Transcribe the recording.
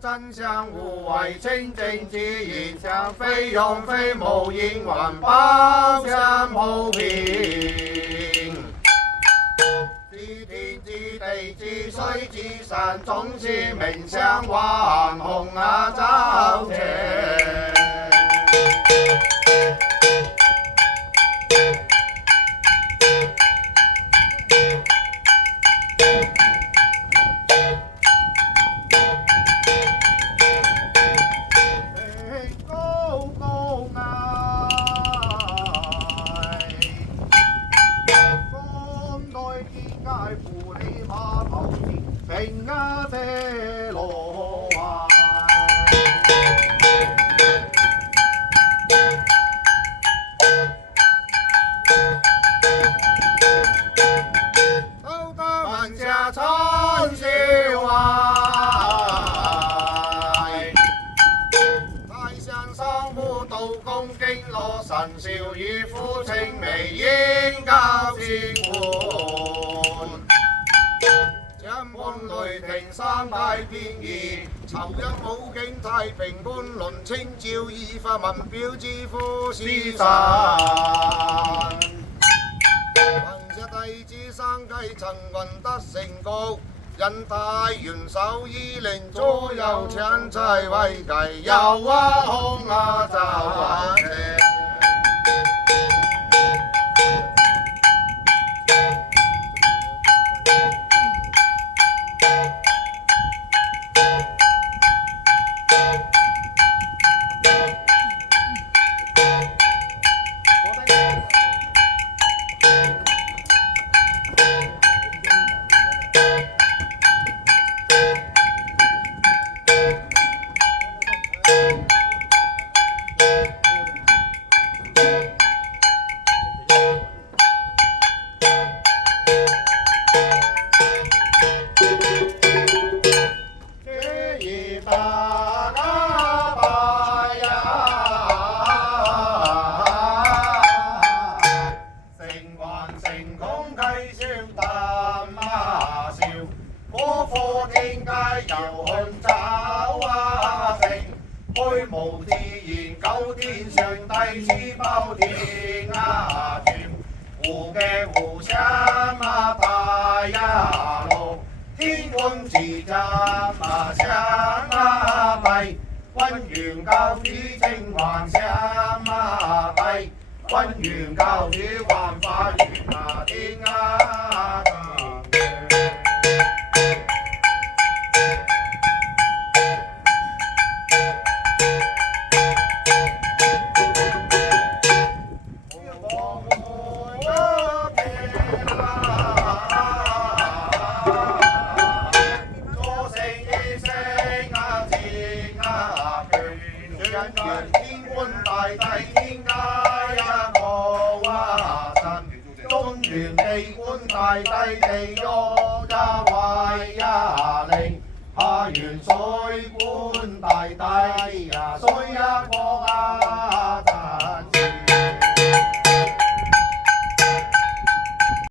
真相互為清正自然相，非用非無應還包相普遍。知天知地知水知山，總是明相還紅周斜。平呀這羅懷，都得問下春宵懷。太上桑烏道恭敬羅神少與夫情微應交之冠。將半雷霆三大變異，籌一武警太平官輪清照依法文表之夫師神。憑着弟子生計曾運得成局，因大元首以令左右搶齊為計，又空就無自然九天上帝之包天啊轉，胡嘅胡想大路，天官自責想帝，君元教主正還想帝，君元教主還法元天天官大帝天家國神，中原地官大帝地獄為令，下元水官大帝水